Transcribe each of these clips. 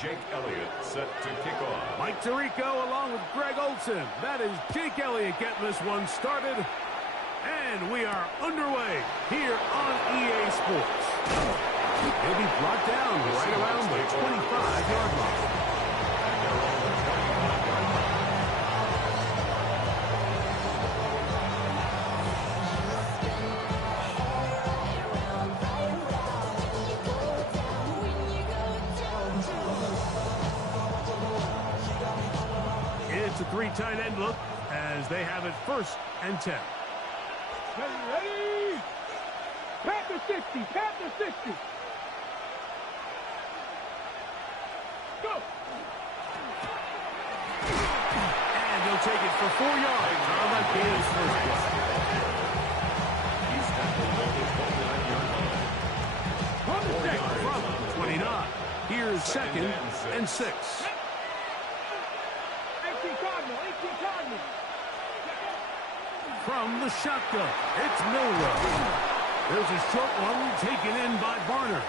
Jake Elliott set to kick off. Mike Tirico along with Greg Olson. That is Jake Elliott getting this one started. And we are underway here on EA Sports. He'll be brought down right around the 25-yard line. It's a three tight end look as they have it 1st and 10. Ready? Pat the 60, pat the 60. Go. And he'll take it for 4 yards on the game's first play. He's at the 29-yard line. From 29. Here's 2nd and 6. 18 Cardinal, 18 Cardinal. From the shotgun, it's Milrow. There's a short one taken in by Barner.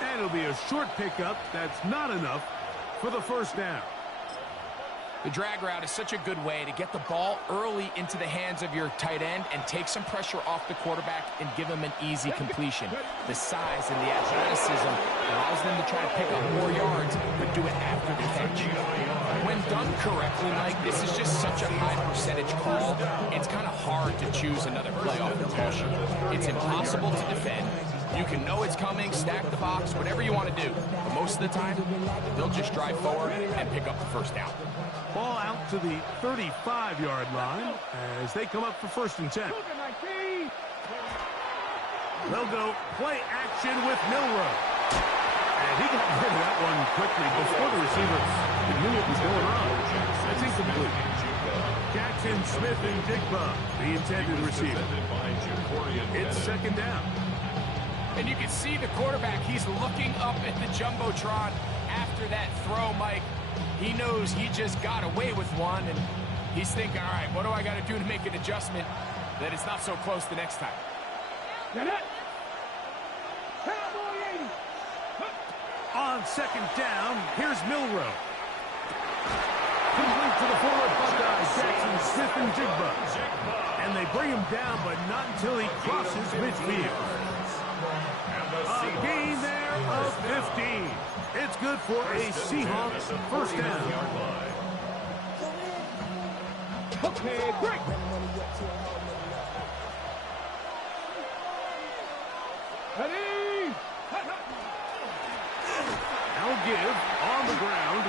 And it'll be a short pickup that's not enough for the 1st down. The drag route is such a good way to get the ball early into the hands of your tight end and take some pressure off the quarterback and give him an easy completion. The size and the athleticism allows them to try to pick up more yards, but do it after the catch. When done correctly, Mike, this is just such a high percentage call. It's kind of hard to choose another play off the call sheet. It's impossible to defend. You can know it's coming, stack the box, whatever you want to do. But most of the time, they'll just drive forward and pick up the 1st down. Ball out to the 35-yard line as they come up for 1st and 10. They'll go play action with Milrow. And he got rid of that one quickly before the receiver knew what was going on. That's incomplete. Jackson, Smith, and Jigba, the intended receiver. It's 2nd down. And you can see the quarterback, he's looking up at the Jumbotron after that throw, Mike. He knows he just got away with one, and he's thinking, all right, what do I got to do to make an adjustment that it's not so close the next time? On 2nd down, here's Milrow. Complete to the forward Buckeyes, Jackson, Smith, and Jigba. And they bring him down, but not until he crosses midfield. A gain there of 15. It's good for a Seahawks 1st down. Okay, break. Ready? Now give on the ground,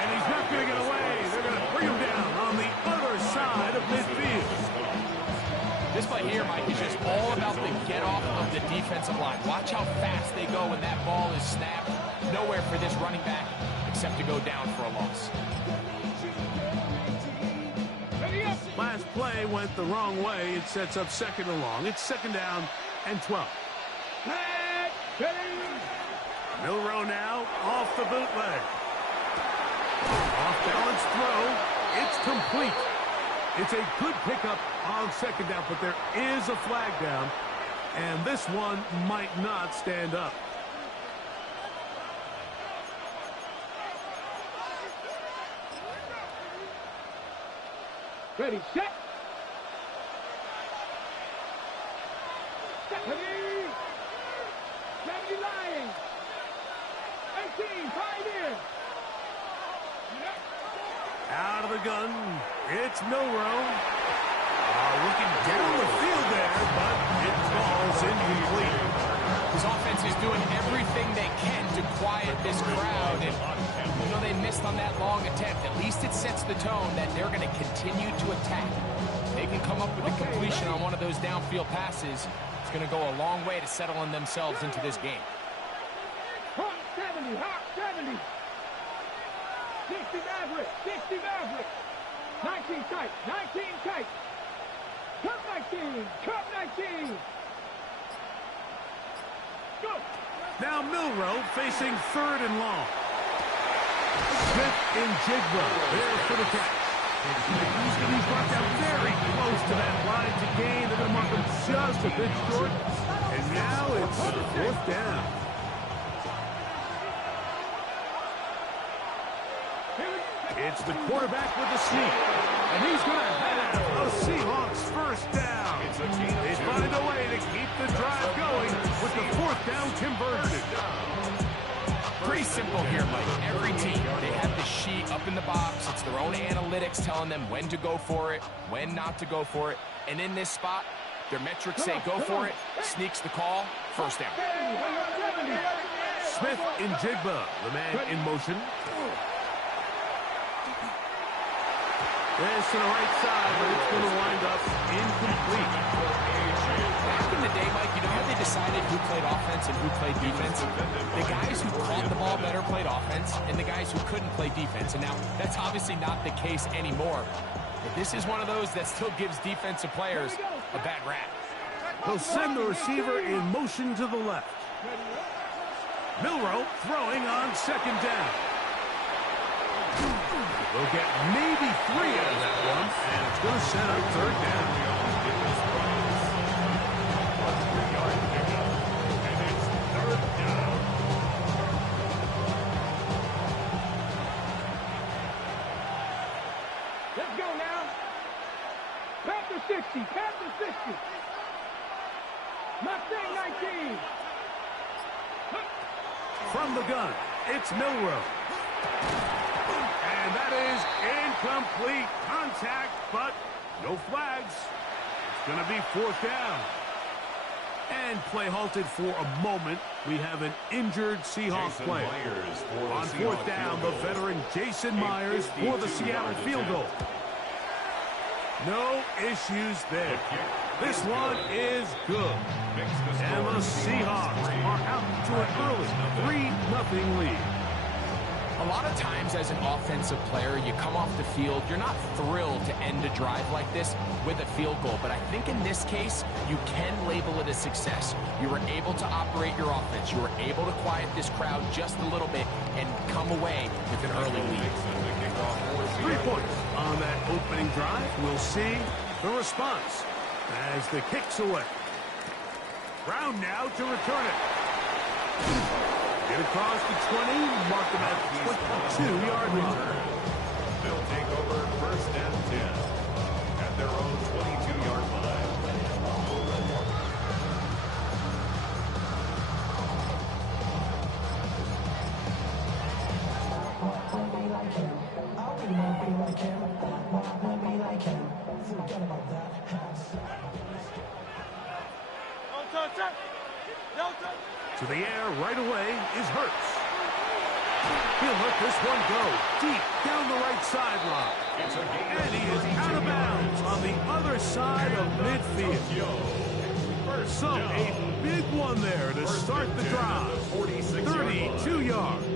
and he's not going to get away. They're going to bring him down on the other side of midfield. This play here, Mike, is just all about the get-off of the defensive line. Watch how fast they go when that ball is snapped. Nowhere for this running back except to go down for a loss. Last play went the wrong way. It sets up 2nd and long. It's 2nd down and 12. Milrow now off the bootleg. Off-balance throw. It's complete. It's a good pickup on 2nd down, but there is a flag down, and this one might not stand up. Ready, set. Ready. 70 lying. 18, Pioneer. Out of the gun, it's Milrow. Looking down the field there, but it falls incomplete. His offense is doing everything they can to quiet this crowd, and you know they missed on that long attempt. At least it sets the tone that they're going to continue to attack. They can come up with a completion on one of those downfield passes. It's going to go a long way to settling themselves into this game. Hawk 70, Hawk 70. 60 Maverick, 60 Maverick. 19 tight, 19 tight. Cup 19, Cup 19. Go. Now Milrow facing 3rd and long. Smith and Jigba there for the catch. He's going to be brought down very close to that line to gain. They're going to mark him just a bit short. And now it's 4th down. It's the quarterback with the sneak. And he's going to have a Seahawks first down. They find a way to keep the drive going with the fourth down conversion. Pretty simple here, Mike. Every team, they have the sheet up in the box. It's their own analytics telling them when to go for it, when not to go for it. And in this spot, their metrics say go for it, sneaks the call, first down. Smith in Jigba, the man in motion. This to the right side, but it's going to wind up incomplete. Back in the day, Mike, you know how they decided who played offense and who played defense? The guys who caught the ball better played offense, and the guys who couldn't play defense. And now, that's obviously not the case anymore. But this is one of those that still gives defensive players a bad rap. They'll send the receiver in motion to the left. Milroe throwing on second down. We'll get maybe 3 out of that one, and it's going to set up third down. Let's go now. Panther 60, Panther 60. Mustang 19. From the gun, it's Milroe. And that is incomplete contact, but no flags. It's going to be fourth down. And play halted for a moment. We have an injured Seahawks player. On fourth down, the veteran Jason Myers for the Seattle field goal. No issues there. This one is good. And the Seahawks are out to an early 3-0 lead. A lot of times as an offensive player, you come off the field, you're not thrilled to end a drive like this with a field goal. But I think in this case, you can label it a success. You were able to operate your offense. You were able to quiet this crowd just a little bit and come away with an early lead. 3 points on that opening drive. We'll see the response as the kick's away. Brown now to return it. Get across the 20, mark them at the 22-yard line. They'll take over first and 10 at their own 22-yard line. To the air right away is Hurts. He'll let this one go deep down the right sideline. And he is out of bounds on the other side of midfield. So a big one there to start the drive. 32 yards.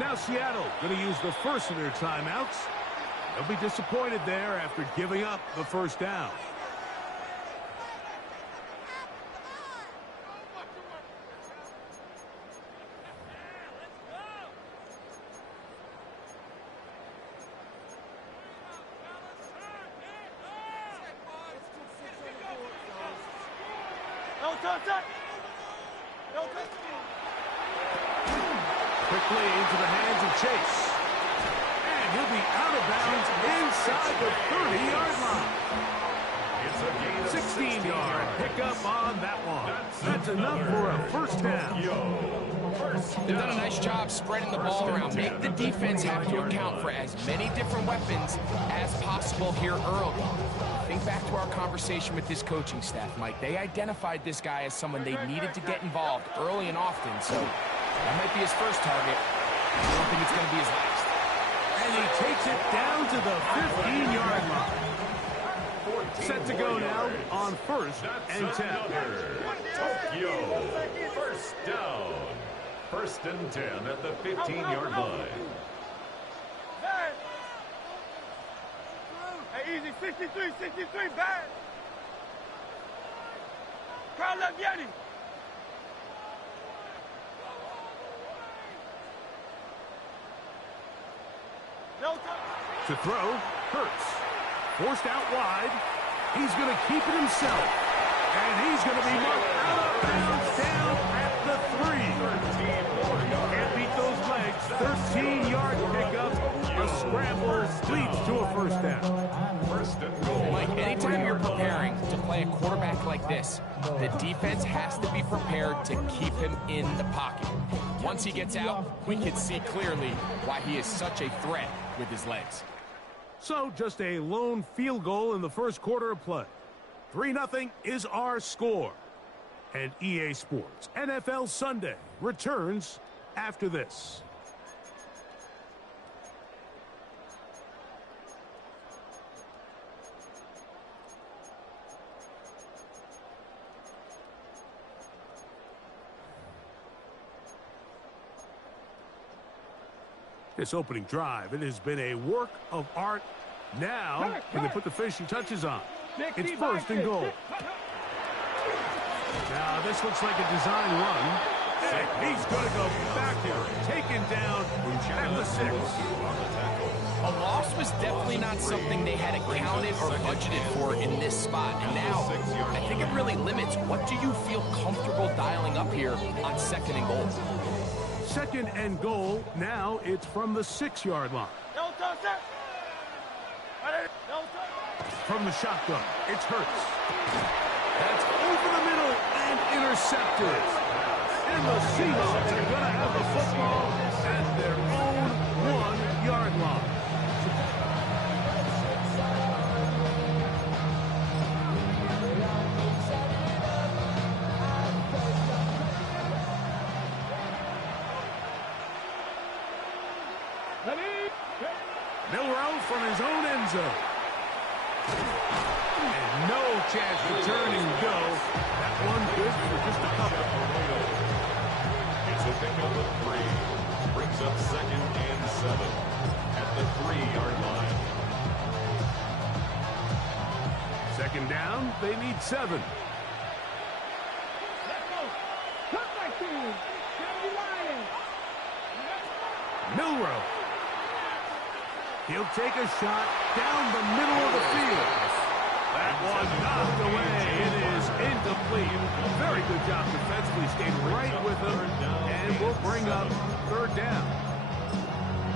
Now Seattle going to use the first of their timeouts. They'll be disappointed there after giving up the first down. Quickly into the hands of Chase. And he'll be out of bounds inside the 30-yard line. 16-yard pickup on that one. That's enough for a first down. They've done a nice job spreading the ball around. Make the defense have to account for as many different weapons as possible here early. Think back to our conversation with this coaching staff, Mike. They identified this guy as someone they needed to get involved early and often, so that might be his first target. I don't think it's going to be his last. And he takes it down to the 15-yard line. Set to go now on first and 10. Tokyo, first down. First and 10 at the 15-yard line. Hey, easy, 63, bad. Carl Leviani. To throw, Hurts. Forced out wide. He's going to keep it himself. And he's going to be marked out of bounds down at the 3. Can't beat those legs. 13-yard pickup. A scramble leads to a first down. First and goal. Mike, anytime you're preparing to play a quarterback like this, the defense has to be prepared to keep him in the pocket. Once he gets out, we can see clearly why he is such a threat with his legs. So just a lone field goal in the first quarter of play. 3-0 is our score. And EA Sports NFL Sunday returns after this. This opening drive, it has been a work of art. Now, can they put the finishing touches on? It's first and goal. Now, this looks like a design run. And he's going to go back there, taken down at the 6. A loss was definitely not something they had accounted or budgeted for in this spot. And now, I think it really limits what do you feel comfortable dialing up here on second and goal. Second and goal. Now it's from the 6-yard line. From the shotgun, it's Hurts. That's over the middle and intercepted. And the Seahawks are going to have the football at their own 1-yard line. Milrow from his own end zone. And no chance to turn and go. That one good for just a couple. It's a pickup of 3. Brings up second and 7 at the 3-yard line. Second down, they need 7. Milrow. He'll take a shot down the middle of the field. That one knocked away. It is incomplete. Very good job defensively. Stayed right with him. And will bring up third down.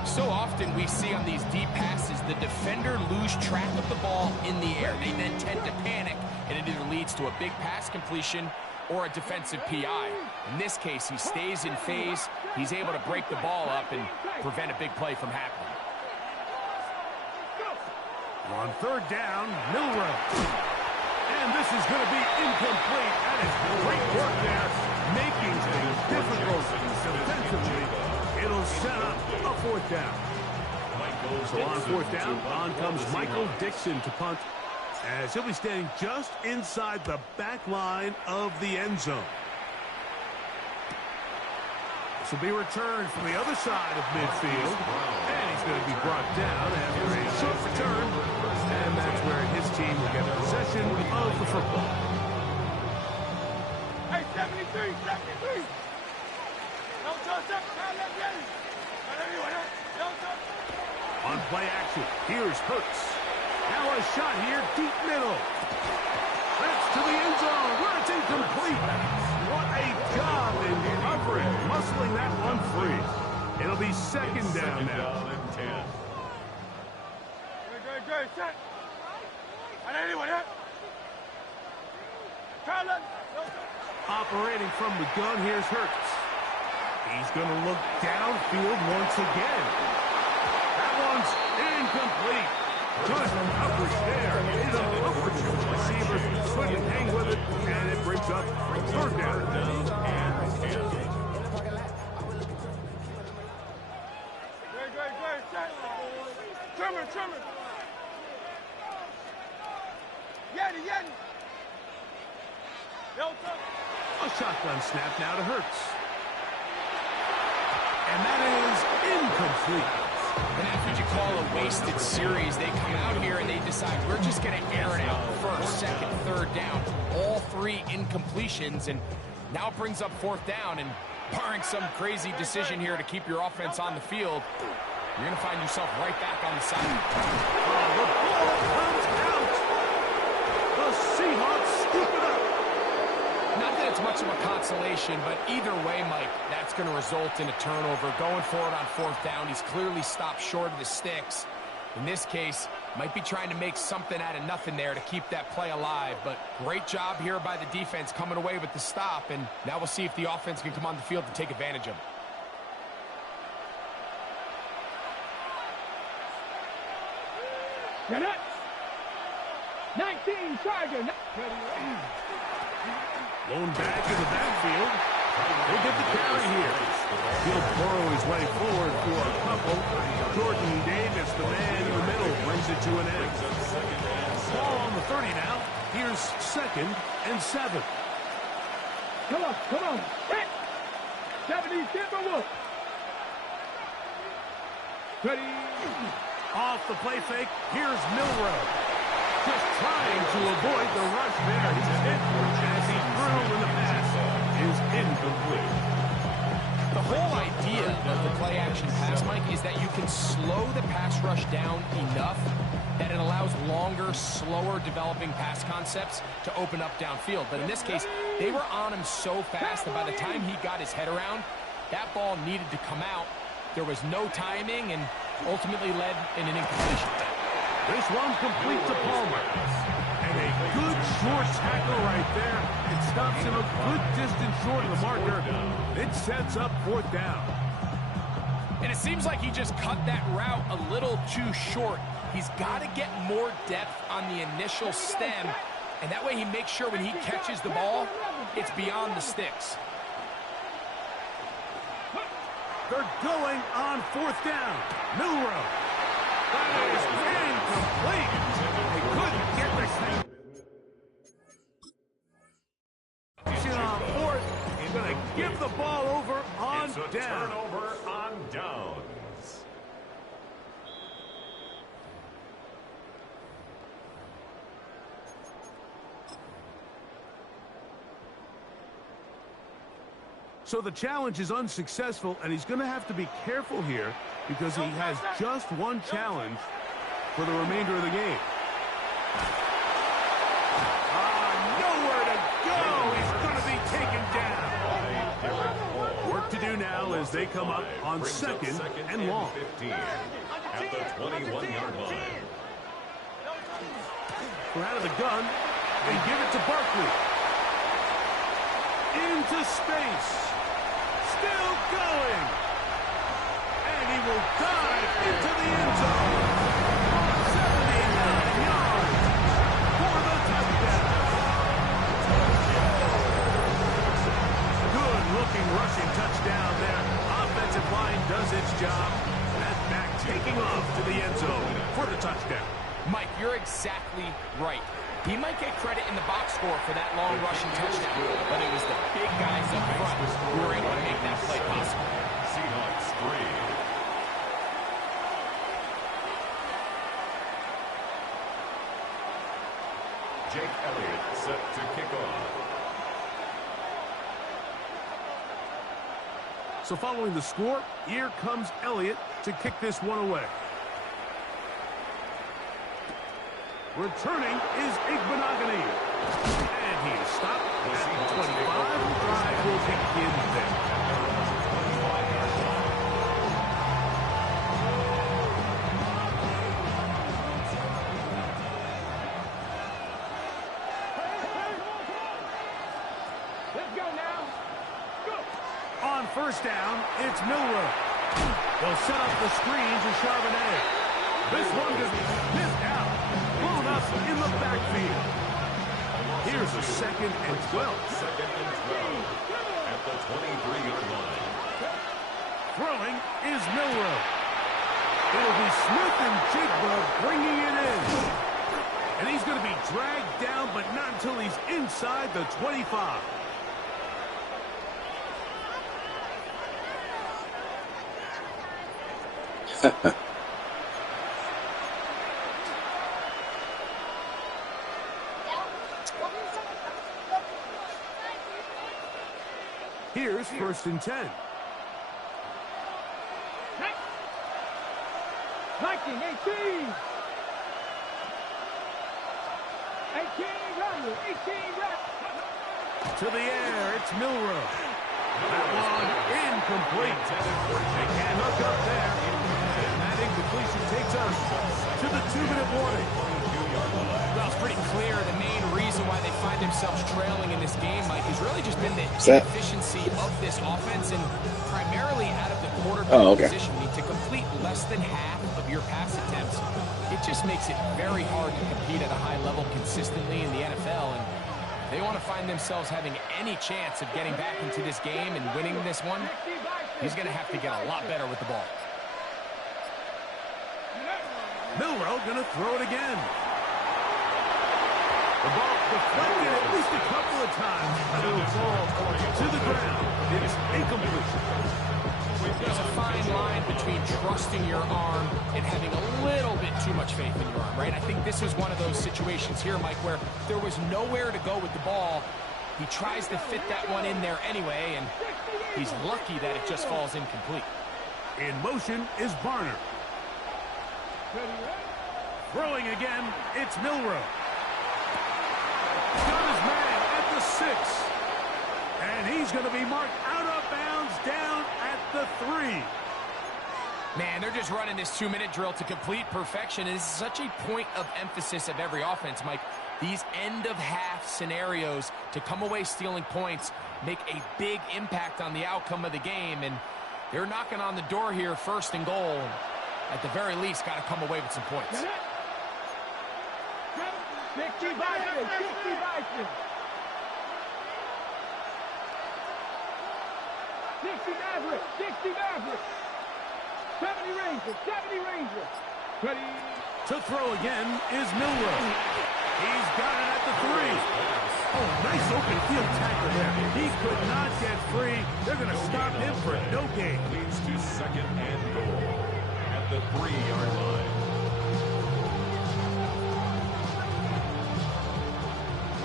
So often we see on these deep passes, the defender lose track of the ball in the air. They then tend to panic, and it either leads to a big pass completion or a defensive PI. In this case, he stays in phase. He's able to break the ball up and prevent a big play from happening. On third down, Milrow. And this is going to be incomplete. That is great work there, making things difficult defensively. It'll set up a fourth down. So on fourth down, on comes Michael Dixon to punt, as he'll be standing just inside the back line of the end zone. This will be returned from the other side of midfield. And he's going to be brought down after a short return. And that's where his team will get possession of the football. Hey, 73, 73. On play action, here's Hurts. Now a shot here, deep middle. That's to the end zone, where it's incomplete. What a job in covering, muscling that one free. It'll be second down now. Good, set. Operating from the gun, here's Hurts. He's going to look downfield once again. That one's incomplete. Good coverage there. It's a coverage. Receiver couldn't hang with it, and it brings up third down. Great, set. Trimmer. Yeti. A shotgun snap now to Hurts. And that is incomplete. And that's what you call a wasted series. They come out here and they decide, we're just going to air it out first, second, third down. All 3 incompletions, and now it brings up fourth down. And barring some crazy decision here to keep your offense on the field, you're going to find yourself right back on the side. The ball comes much of a consolation, but either way, Mike, that's going to result in a turnover. Going forward on 4th down, he's clearly stopped short of the sticks. In this case, might be trying to make something out of nothing there to keep that play alive, but great job here by the defense coming away with the stop, and now we'll see if the offense can come on the field to take advantage of it. Get it. 19, Tiger. Lone back in the backfield. They get the carry here. He'll burrow his way forward for a couple. Jordan Davis, the man in the middle, brings it to an end. Ball on the 30 now. Here's 2nd and 7. Come on, come on. Hit. 70 Timberwolves. Ready. Off the play fake. Here's Milroe. Just trying to avoid the rush there. He's hit as he threw in the pass is incomplete. The whole idea of the play-action pass, Mike, is that you can slow the pass rush down enough that it allows longer, slower developing pass concepts to open up downfield. But in this case, they were on him so fast that by the time he got his head around, that ball needed to come out. There was no timing and ultimately led in an incompletion. This one complete to Palmer. And a good short tackle right there. It stops him a good distance short of the marker. It sets up 4th down. And it seems like he just cut that route a little too short. He's got to get more depth on the initial stem, and that way he makes sure when he catches the ball, it's beyond the sticks. They're going on 4th down. Milroe. That is incomplete. They couldn't get the snap. On 4th, he's going to give the ball over on it's a down. turnover on downs. So the challenge is unsuccessful, and he's going to have to be careful here because he has just one challenge for the remainder of the game. Nowhere to go. He's going to be taken down. Work to do now as they come up on 2nd and long. 15 at the 21-yard line. We're out of the gun. They give it to Barkley. Into space. Still going. And he will dive into the end zone. 79 yards for the touchdown. Good-looking rushing touchdown there. Offensive line does its job. That back taking off to the end zone for the touchdown. Mike, you're exactly right. He might get credit in the box score for that long rushing touchdown, but it was the big guys up front who were able to make that play possible. Seahawks 3. Jake Elliott set to kick off. So following the score, here comes Elliott to kick this one away. Returning is Igbenogany. And he is stopped at the 25. Drive will begin there. Let's go now. Go. On 1st down, it's Milroe. They'll set up the screen to Charbonnet. This one is missed out. Blown up in the backfield. Here's a 2nd and 12. 2nd and 12 at the 23-yard line. Throwing is Milroe. It'll be Smith and Jigba bringing it in. And he's going to be dragged down, but not until he's inside the 25. Here's 1st and 10. 19, 18. 18, Randall, 18, Randall. To the air, it's Milroe. That one incomplete. They can't hook up there. And that incompletion takes us to the 2-minute warning. Well, it's pretty clear the main reason why they find themselves trailing in this game, Mike, has really just been the efficiency of this offense and primarily out of the quarterback position. I mean, to complete less than half of your pass attempts, it just makes it very hard to compete at a high level consistently in the NFL. And they want to find themselves having any chance of getting back into this game and winning this one. He's going to have to get a lot better with the ball. Milroe going to throw it again. The ball deflected at least a couple of times. It'll fall to the ground. It is incomplete. There's a fine line between trusting your arm and having a little bit too much faith in your arm, right? I think this is one of those situations here, Mike, where there was nowhere to go with the ball. He tries to fit that one in there anyway, and he's lucky that it just falls incomplete. In motion is Barner. Throwing again, it's Milroe. Got his man at the 6. And he's going to be marked out of bounds down at the 3. Man, they're just running this 2-minute drill to complete perfection. It is such a point of emphasis of every offense, Mike. These end-of-half scenarios to come away stealing points make a big impact on the outcome of the game. And they're knocking on the door here, 1st and goal. At the very least, got to come away with some points. 60 Vikings, 60 Vikings. 60 Mavericks, 60 Mavericks. 70 Rangers, 70 Rangers. Ready. To throw again is Milroe. He's got it at the 3. Oh, nice open field tackle there. He could not get free. They're going to stop him for no gain. Leads to 2nd and goal at the 3-yard line.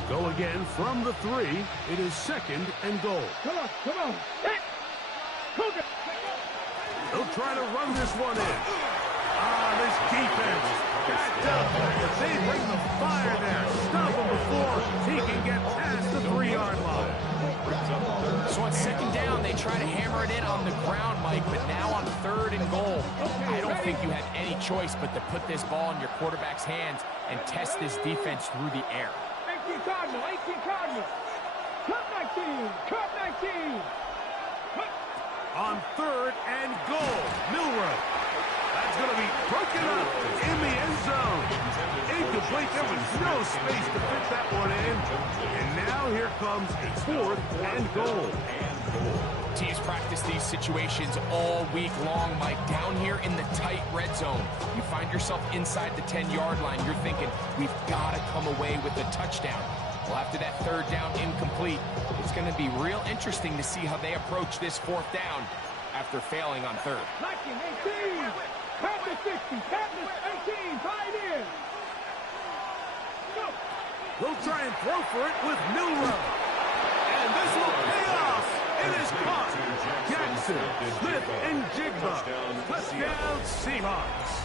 Go again from the 3. It is 2nd and goal. Come on, come on. Cougar. They'll try to run this one in. This defense backed up. They bring the fire there. Stop him before he can get past the 3-yard line. So on 2nd down, they try to hammer it in on the ground, Mike, but now on 3rd and goal, I don't think you have any choice but to put this ball in your quarterback's hands and test this defense through the air. 18 Cardinal, 18 Cardinal. Cut 19, cut 19. On 3rd and goal, Milroe. That's going to be broken up in the end zone. Incomplete. There was no space to fit that one in. And now here comes 4th and goal. Teams practice these situations all week long, Mike. Down here in the tight red zone, you find yourself inside the 10-yard line. You're thinking, we've got to come away with a touchdown. Well, after that 3rd down incomplete, it's going to be real interesting to see how they approach this 4th down after failing on 3rd. 18, Captain 60, Captain 18, tight end. Go. We'll try and throw for it with Milroe. And this will pay off. It is caught. Jackson, Smith, and Jigba. Touchdown, Seahawks.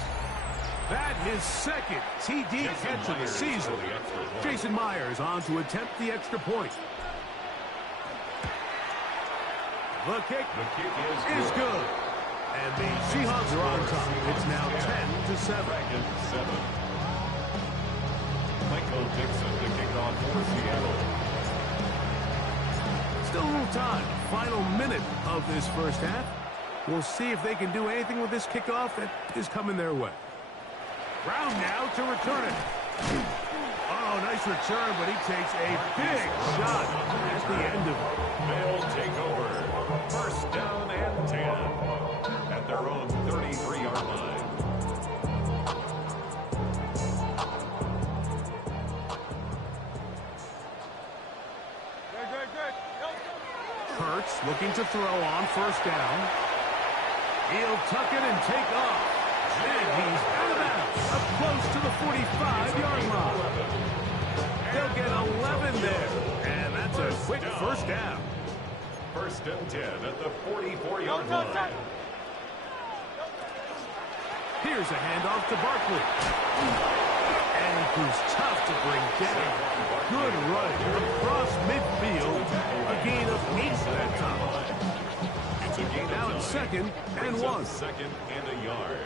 That his 2nd TD catch of the season. Jason Myers on to attempt the extra point. The kick is good. And the Seahawks are on top. It's now 10-7. Michael Dixon to kick off for Seattle. Still a little time. Final minute of this 1st half. We'll see if they can do anything with this kickoff that is coming their way. Brown now to return it. Oh, nice return, but he takes a big shot at the end of it. They'll take over. 1st down and 10 at their own 33-yard line. Hurts looking to throw on 1st down. He'll tuck it and take off. And he's out of bounds, up close to the 45-yard line. They'll get 11 there, and that's a quick 1st down. 1st and 10 at the 44-yard line. Here's a handoff to Barkley. And he proves tough to bring down. Good running across midfield. A gain of 8 that time. It's a gain Now it's second and 1. Second and a yard.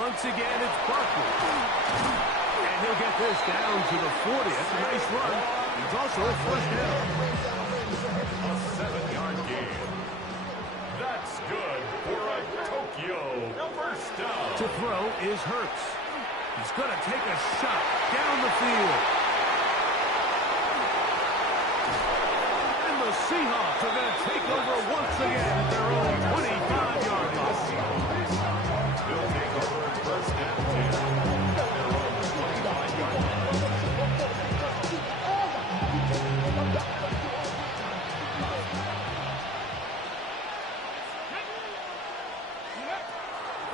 Once again, it's Barkley. And he'll get this down to the 40. That's a nice run. He's also a first down. A 7-yard gain. That's good for a Tokyo first down. To throw is Hurts. He's going to take a shot down the field. And the Seahawks are going to take over once again at their own 25-yard line. They'll take over first and 10 at their own 25-yard line.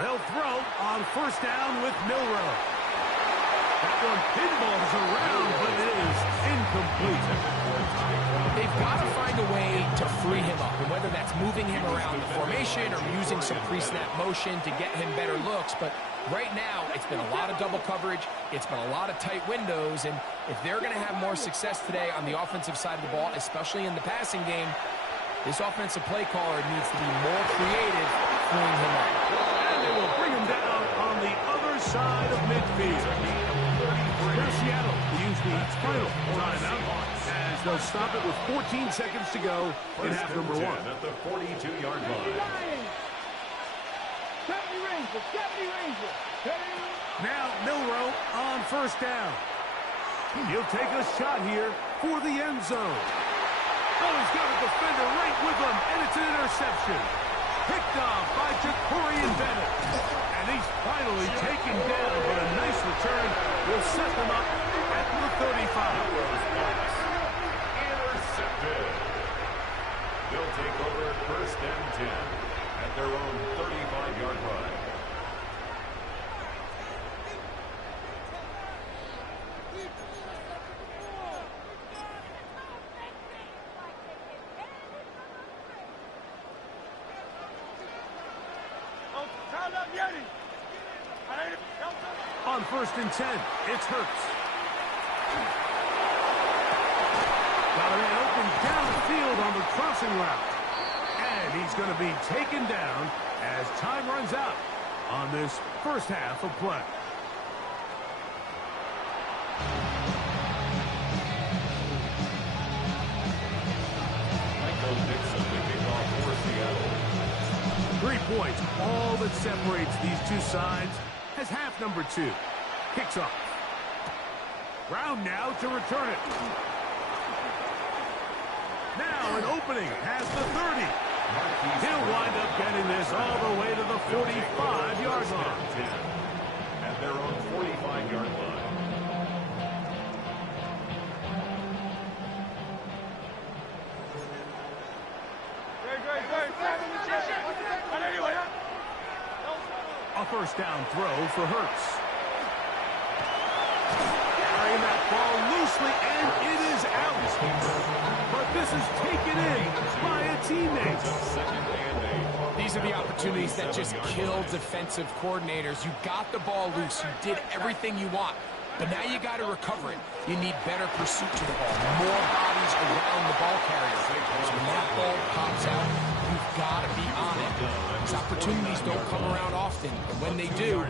They'll throw on first down with Milroe. That one pinballs around, but it is incomplete. They've got to find a way to free him up, and whether that's moving him around the formation or using some pre-snap motion to get him better looks. But right now, it's been a lot of double coverage. It's been a lot of tight windows, and if they're going to have more success today on the offensive side of the ball, especially in the passing game, this offensive play caller needs to be more creative freeing him up. And they will bring him down on the other side of midfield. Here's Seattle to use the final timeout as they'll stop it with 14 seconds to go in half number 1. At the 42-yard line. 70 Rangers, 70 Rangers. Now Milroe on first down. He'll take a shot here for the end zone. Oh, he's got a defender right with him, and it's an interception. Picked off by Jacorian Bennett. And he's finally taken down, but a nice return will set them up at the 35. Intercepted. They'll take over first and 10 at their own 35-yard line. On first and 10, it's Hurts. Got a man open down the field on the crossing route. And he's going to be taken down as time runs out on this first half of play. Michael Dixon kicking off for Seattle. 3 points, all that separates these two sides as half number 2 kicks off. Brown now to return it. Now an opening has the 30. He'll wind up getting this all the way to the 45-yard line. At their own 45-yard line. A first down throw for Hurts. Carrying that ball loosely, and it is out. But this is taken in by a teammate. Second and 8. These are the opportunities that just kill defensive coordinators. You got the ball loose. You did everything you want. But now you got to recover it. You need better pursuit to the ball. More bodies around the ball carrier. So when that ball pops out, you've got to be on it. These opportunities don't come around often. And when they do,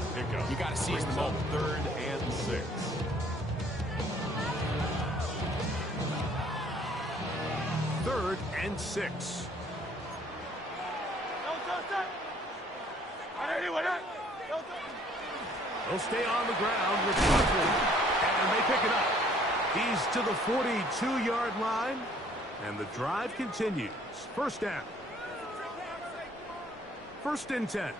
you got to seize the moment. Third and 6. Third and 6. They'll stay on the ground with Buckley, and they pick it up. He's to the 42-yard line, and the drive continues. First down. First and 10.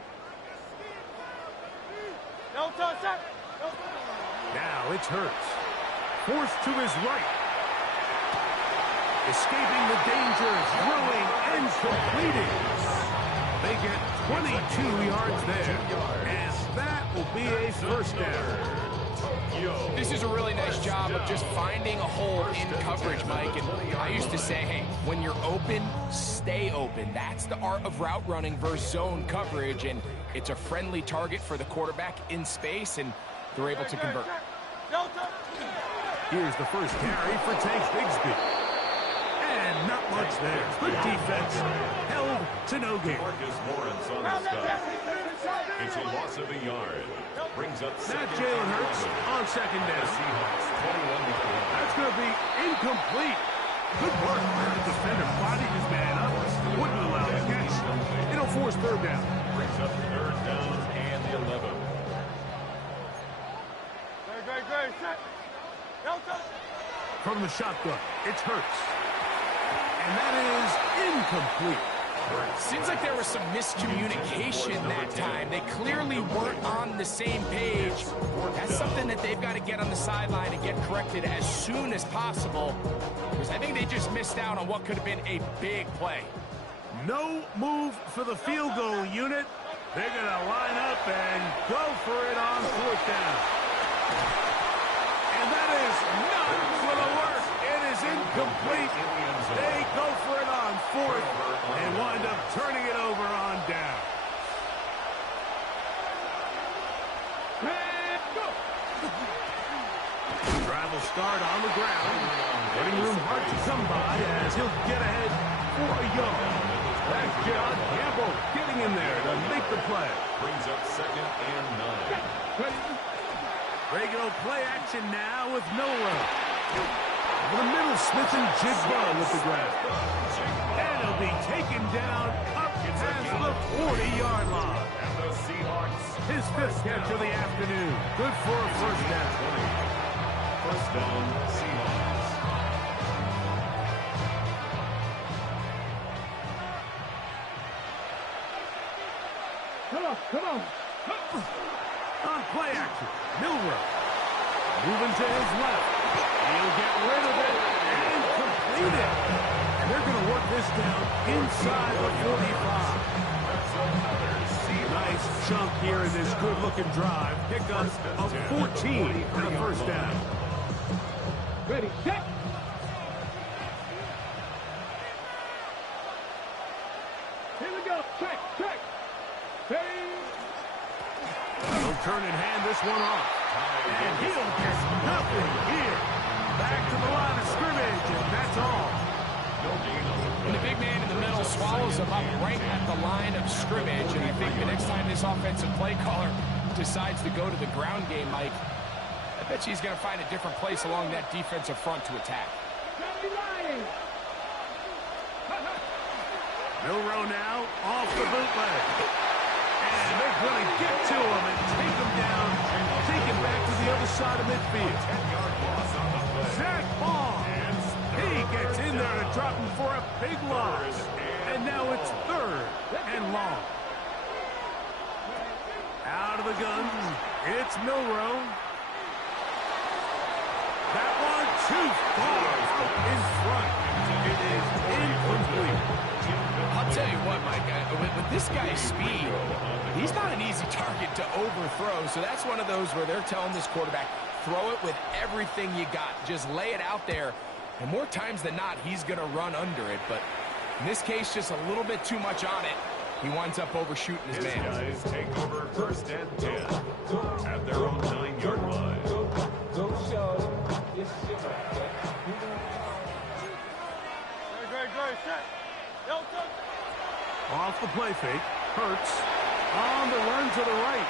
Now it's Hurts. Forced to his right. Escaping the danger, throwing and completing. They get 22 yards there. And that will be a first down. This is a really nice job of just finding a hole in coverage, Mike. And I used to say, hey, When you're open, stay open. That's the art of route running versus zone coverage, and it's a friendly target for the quarterback in space, and they're able to convert. Here's the first carry for Tank Bigsby. And not much there. Good defense. Held to no gain. Marcus Lawrence on the stop. It's a loss of a yard. Brings up Now Jalen Hurts on second down. Seahawks 21 yards. That's going to be incomplete. Good work. The defender bodied his man up. Wouldn't allow the catch. It'll force third down. Brings up third down and the 11. From the shotgun, it's Hurts. And that is incomplete. Seems like there was some miscommunication that time. They clearly weren't on the same page. That's something that they've got to get on the sideline and get corrected as soon as possible, because I think they just missed out on what could have been a big play. No move for the field goal unit. They're going to line up and go for it on fourth down. And that is not going to work. It is incomplete. They go for it on fourth and wind up turning it over on down. Drive will start on the ground. Running room hard to come by as he'll get ahead for a yard. That's John Campbell getting in there to make the play. Brings up second and 9. Regular play action now with Milroe. Over the middle, Smith and Jigba with the grab. And he'll be taken down up past the 40-yard line. And the Seahawks. His fifth catch of the afternoon. Good for a first down. First down, Seahawks. Come on. On play action, Milroe. Moving to his left. He'll get rid of it and complete it. And they're going to work this down inside the 45. Nice chunk here in this good-looking drive. Pickup of 14 for the first down. Ready, set. Here we go. Check. Hey. He'll turn and hand this one off. And he'll get nothing here. Back to the line of scrimmage, and that's all. And the big man in the middle swallows him up right at the line of scrimmage. And I think the next time this offensive play caller decides to go to the ground game, Mike, I bet you he's going to find a different place along that defensive front to attack. Milroe now off the bootleg. And they're going to get to him and take him down and take him back to the other side of midfield. 10-yard loss on the play. Zach Baum. He gets in there to drop him for a big loss. And now it's third and long. Out of the gun, it's Milroe. That one too far up in front. It is incomplete. I'll tell you what, Mike, with this guy's speed, he's not an easy target to overthrow. So that's one of those where they're telling this quarterback, throw it with everything you got. Just lay it out there. And more times than not, he's going to run under it. But in this case, just a little bit too much on it. He winds up overshooting his man. Guys take over first and 10 at their own 9-yard line. Go show. Off the play fake. Hurts on the run to the right.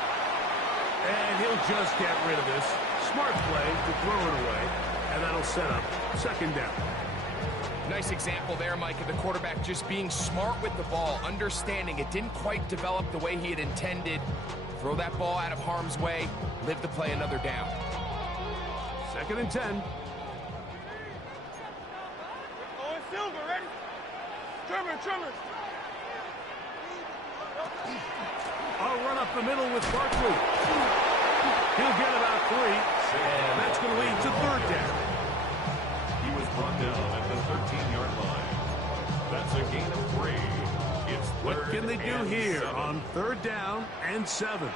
And he'll just get rid of this. Smart play to throw it away. And that'll set up second down. Nice example there, Mike, of the quarterback just being smart with the ball, understanding it didn't quite develop the way he had intended. Throw that ball out of harm's way, live to play another down. Second and 10. Oh, it's Silver, ready? Trimmer. A run up the middle with Barkley. He'll get about 3, and that's going to lead to third down. He was brought down at the 13-yard line. That's a gain of 3. It's What can they do here 7. on third down and 7?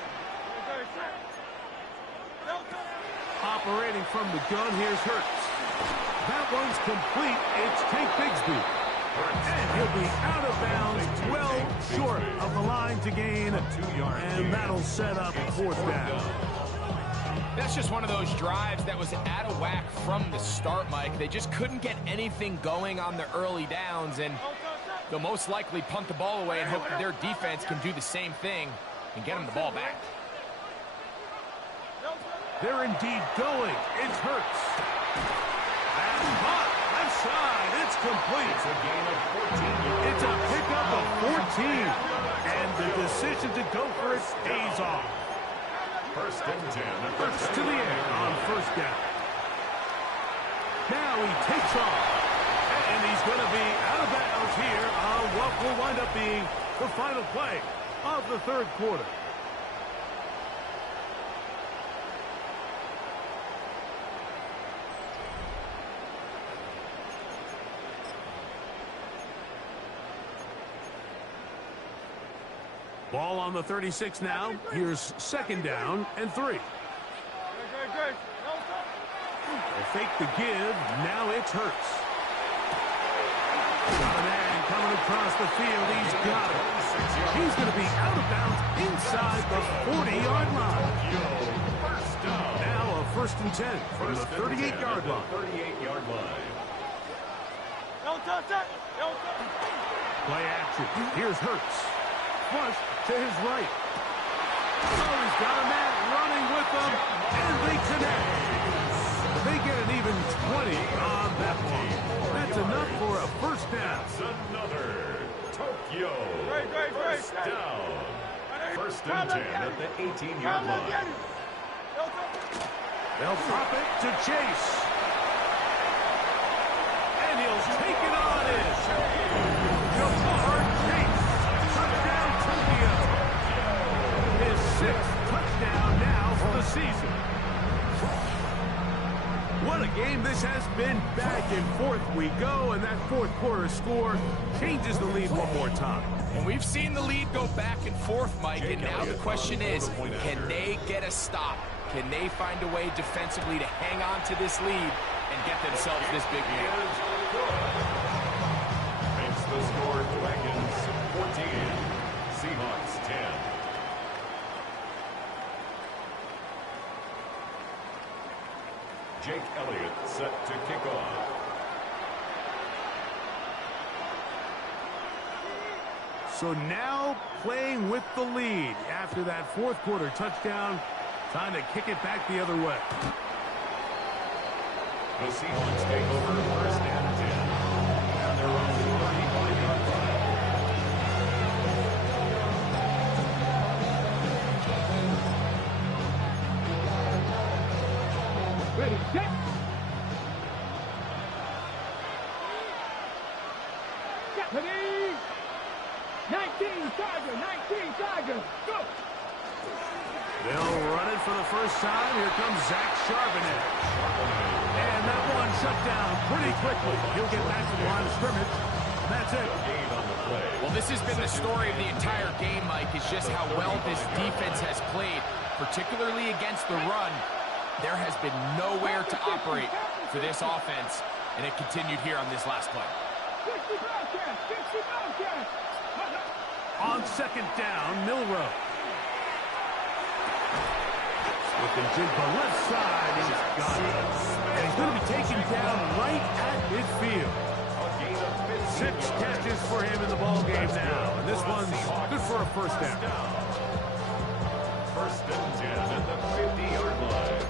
Operating from the gun, here's Hurts. That one's complete. It's Tank Bigsby. And he'll be out of bounds, well short of the line to gain, and that'll set up fourth down. That's just one of those drives that was out of whack from the start, Mike. They just couldn't get anything going on the early downs, and they'll most likely punt the ball away and hope that their defense can do the same thing and get them the ball back. They're indeed going. It hurts. And caught. Left side. It's complete. It's a gain of 14. It's a pickup of 14. And the decision to go for it pays off. First and 10. First to the air on first down. Now he takes off. And he's going to be out of bounds here on what will wind up being the final play of the third quarter. Ball on the 36 now. Here's second down and 3. They fake the give. Now it's Hurts. Got a man coming across the field. He's got it. He's going to be out of bounds inside the 40-yard line. Now a first and 10 from the 38-yard line. 38-yard line. Play action. Here's Hurts. Flush to his right. Oh, he's got a man running with them, and they connect. They get an even 20 on that one. That's enough for a first down. That's another Tokyo first down. First and 10 at the 18-yard line. They'll pop it to Chase. And he'll take it on in. Clmoore Chase. Touchdown Tokyo. His 6th touchdown now for the season. What a game this has been. Back and forth we go, and that fourth quarter score changes the lead one more time. And we've seen the lead go back and forth, Mike, and now the question is, can they get a stop? Can they find a way defensively to hang on to this lead and get themselves this big win? Makes the score Dragons 14, Seahawks 10. Jake Elliott set to kick off. So now playing with the lead after that fourth quarter touchdown, time to kick it back the other way. The Seahawks take over first and 10 at their own 35-yard line. Ready, set. Ready. 19 Tiger, go. They'll run it for the first time. Here comes Zach Charbonnet. And that one shut down pretty quickly. He'll get back to the line of scrimmage. And that's it. Gain on the play. Well, this has been the story of the entire game, Mike, is just how well this defense has played, particularly against the run. There has been nowhere to operate for this offense, and it continued here on this last play. 50 Bobcats. On second down, Milroe. With the jig to left side, he's got it. And he's going to be taken down right at midfield. 6 catches for him in the ball game now. And this one's good for a first down. First and 10 at the 50-yard line.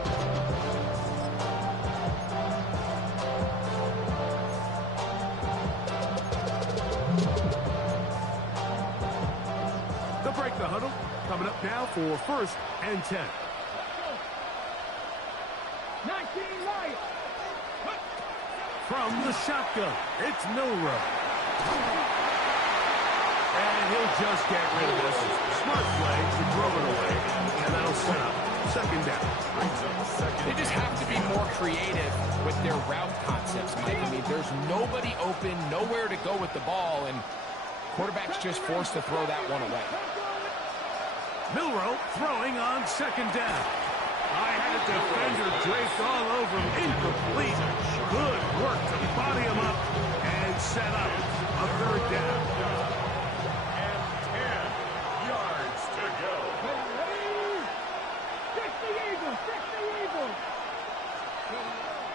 They'll break the huddle. Coming up now for first and 10. 19 Lions. From the shotgun, it's Milroe. And he'll just get rid of this. Smart play to throw it away. And that'll set up second down. They just have to be more creative with their route concepts, Mike. I mean, there's nobody open, nowhere to go with the ball, and quarterback's just forced to throw that one away. Milroe throwing on second down. I had a defender draped all over him. Incomplete. Good work to body him up and set up a third down. And 10 yards to go. Fix the Eagles. Fix the Eagles.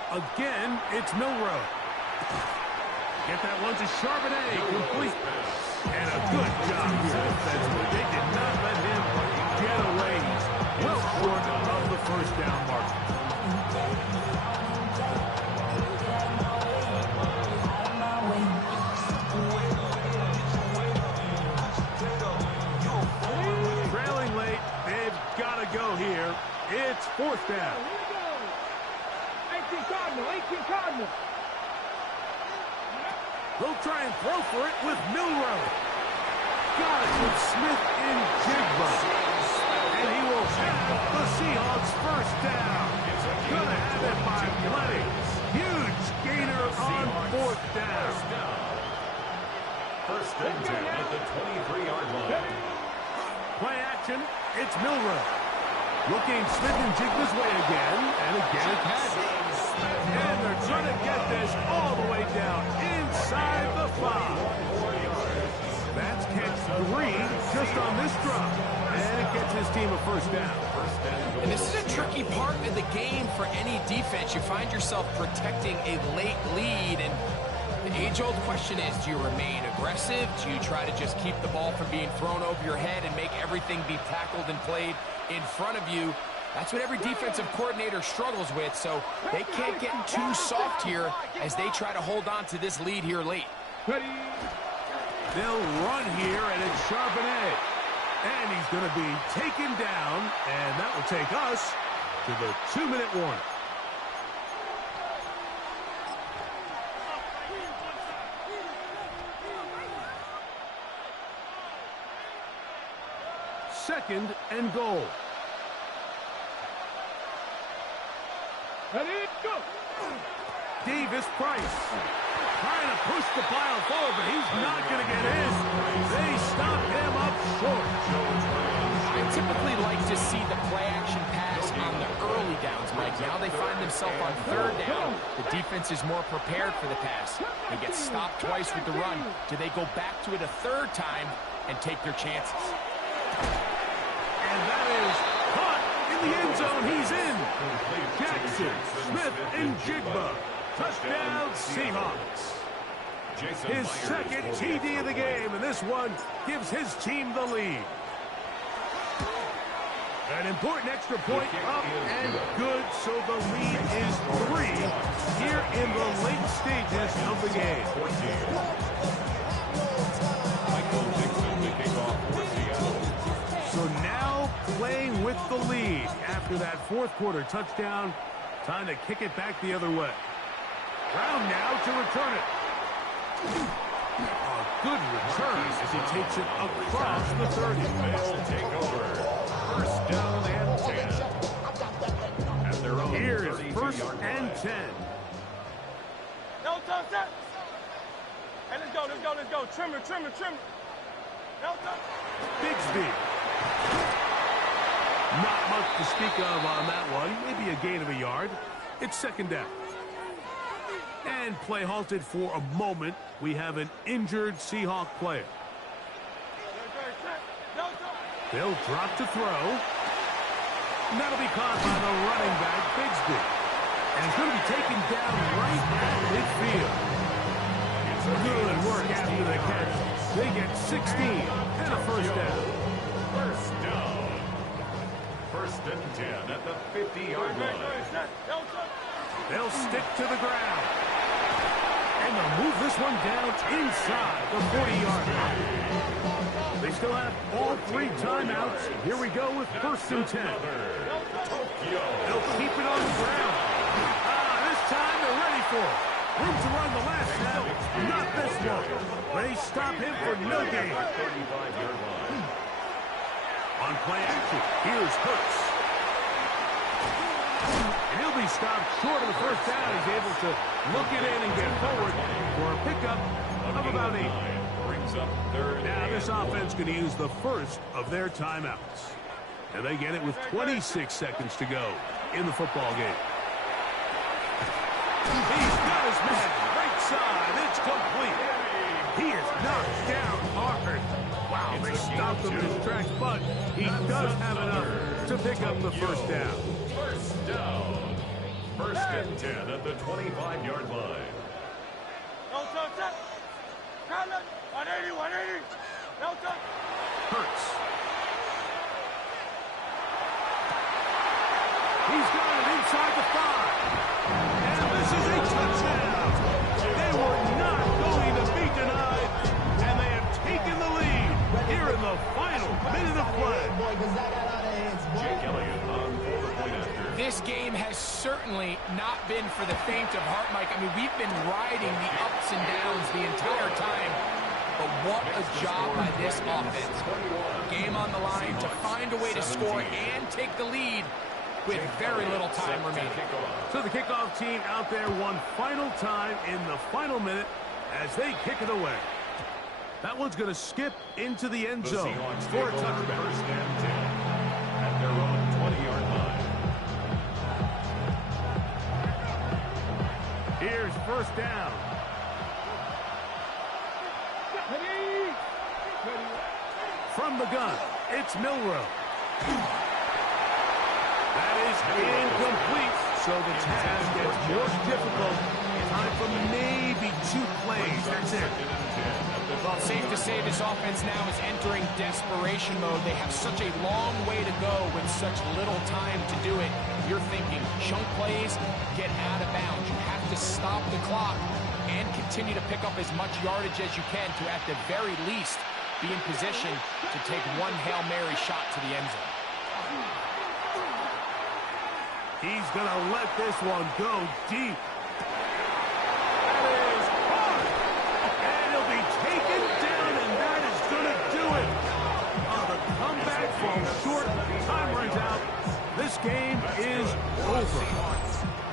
Again, it's Milroe. Get that one to Charbonnet. Complete. And a good job here defensively. They did not let him get away. He's well short of the first down mark. Trailing late. They've got to go here. It's fourth down. Here we go. 18 Cardinal. 18 Cardinal. He'll try and throw for it with Milroe. Got it with Smith in Jigba. And he will have the Seahawks first down. Gonna have it by plenty. Huge gainer on fourth down. First and 10 at the 23-yard line. Play action. It's Milroe. Looking Smith and Jigba's way again. And again a catch. And they're trying to get this all the way down inside the 5. That's catch 3 just on this drop. And it gets his team a first down. And this is a tricky part of the game for any defense. You find yourself protecting a late lead, and the age-old question is, do you remain aggressive? Do you try to just keep the ball from being thrown over your head and make everything be tackled and played in front of you? That's what every defensive coordinator struggles with, so they can't get too soft here as they try to hold on to this lead here late. They'll run here, and it's Charbonnet. And he's going to be taken down, and that will take us to the 2-minute warning. Second and goal. Ready, go. Davis Price trying to push the pile forward, but he's not going to get in. They stop him up short. I typically like to see the play-action pass on the early downs, Mike. Now they find themselves on third down. The defense is more prepared for the pass. They get stopped twice with the run. Do they go back to it a third time and take their chances? And that is caught in the end zone. He's in. Jackson, Smith, and Jigba. Touchdown, Seahawks. His second TD of the game, and this one gives his team the lead. An important extra point up and good, so the lead is 3 here in the late stages of the game. So now playing with the lead after that fourth quarter touchdown. Time to kick it back the other way. Brown now to return it. A good return as he takes it across the 30. They'll take over. First down and 10. At their own Here's first and 10. No, touch that. Hey, let's go. Trimmer. No, touch. Bigsby. Not much to speak of on that one. Maybe a gain of a yard. It's second down. And play halted for a moment. We have an injured Seahawk player. They'll drop to throw. And that'll be caught by the running back, Bigsby. And it's going to be taken down right at midfield. Good work after the catch. They get 16 and a first down. First down. First and 10 at the 50-yard line. They'll stick to the ground. And they'll move this one down inside the 40-yard line. They still have all 3 timeouts. Here we go with first and 10. They'll keep it on the ground. This time they're ready for it. Room to run the last snap. Not this one. They stop him for no gain. On play action, here's Hurts. And he'll be stopped short of the first down. He's able to look it in and get forward for a pickup of about 8. Brings up third. Now this offense going to use the first of their timeouts. And they get it with 26 seconds to go in the football game. He's got his man right side. It's complete. He is knocked down hard. Wow, they stopped him in his tracks, but he does have enough to pick up the first down. First down. First and 10 at the 25-yard line. Hurts. He's got it inside the 5. And this is a touchdown. They were not going to be denied, and they have taken the lead here in the final minute of play. Jake Elliott on for the point after. This game has certainly not been for the faint of heart, Mike. I mean, we've been riding the ups and downs the entire time, but what a job by this offense. Game on the line to find a way to score and take the lead with very little time remaining. So the kickoff team out there one final time in the final minute as they kick it away. That one's going to skip into the end zone for a touchdown. First and 10 at their own 20-yard line. Here's first down. From the gun, it's Milroe. That is incomplete, so the task gets more difficult. Time for maybe 2 plays. That's it. Well, safe to say this offense now is entering desperation mode. They have such a long way to go with such little time to do it. You're thinking chunk plays, get out of bounds. You have to stop the clock and continue to pick up as much yardage as you can to, at the very least, be in position to take one Hail Mary shot to the end zone. He's going to let this one go deep. That is hard. And he'll be taken down, and that is going to do it. The comeback falls short. Time runs out. This game is over.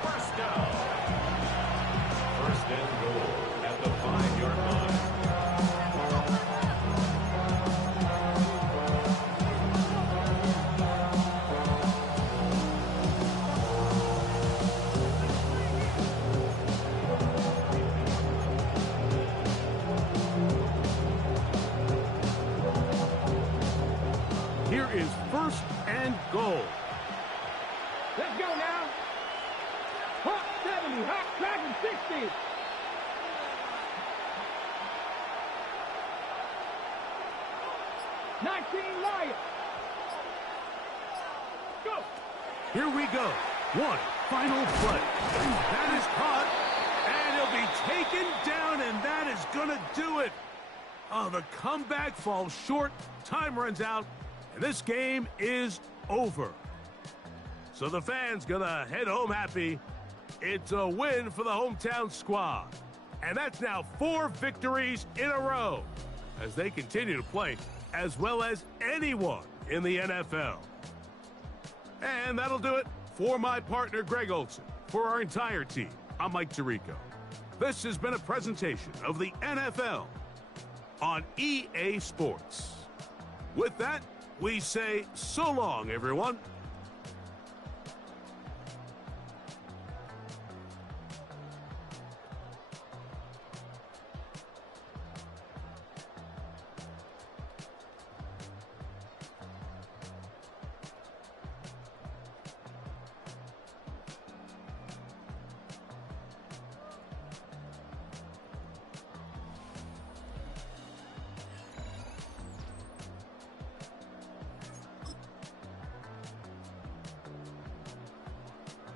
First down. First and goal at the 5-yard line. Here is first and goal. Let's go now. Hot 70, hot dragon 60. Lion. Go. Here we go. One final play. That is caught, and he'll be taken down, and that is going to do it. Oh, the comeback falls short. Time runs out, and this game is over. So the fans gonna head home happy. It's a win for the hometown squad. And that's now 4 victories in a row as they continue to play as well as anyone in the NFL. And that'll do it for my partner, Greg Olson. For our entire team, I'm Mike Tirico. This has been a presentation of the NFL on EA Sports. With that, we say so long, everyone.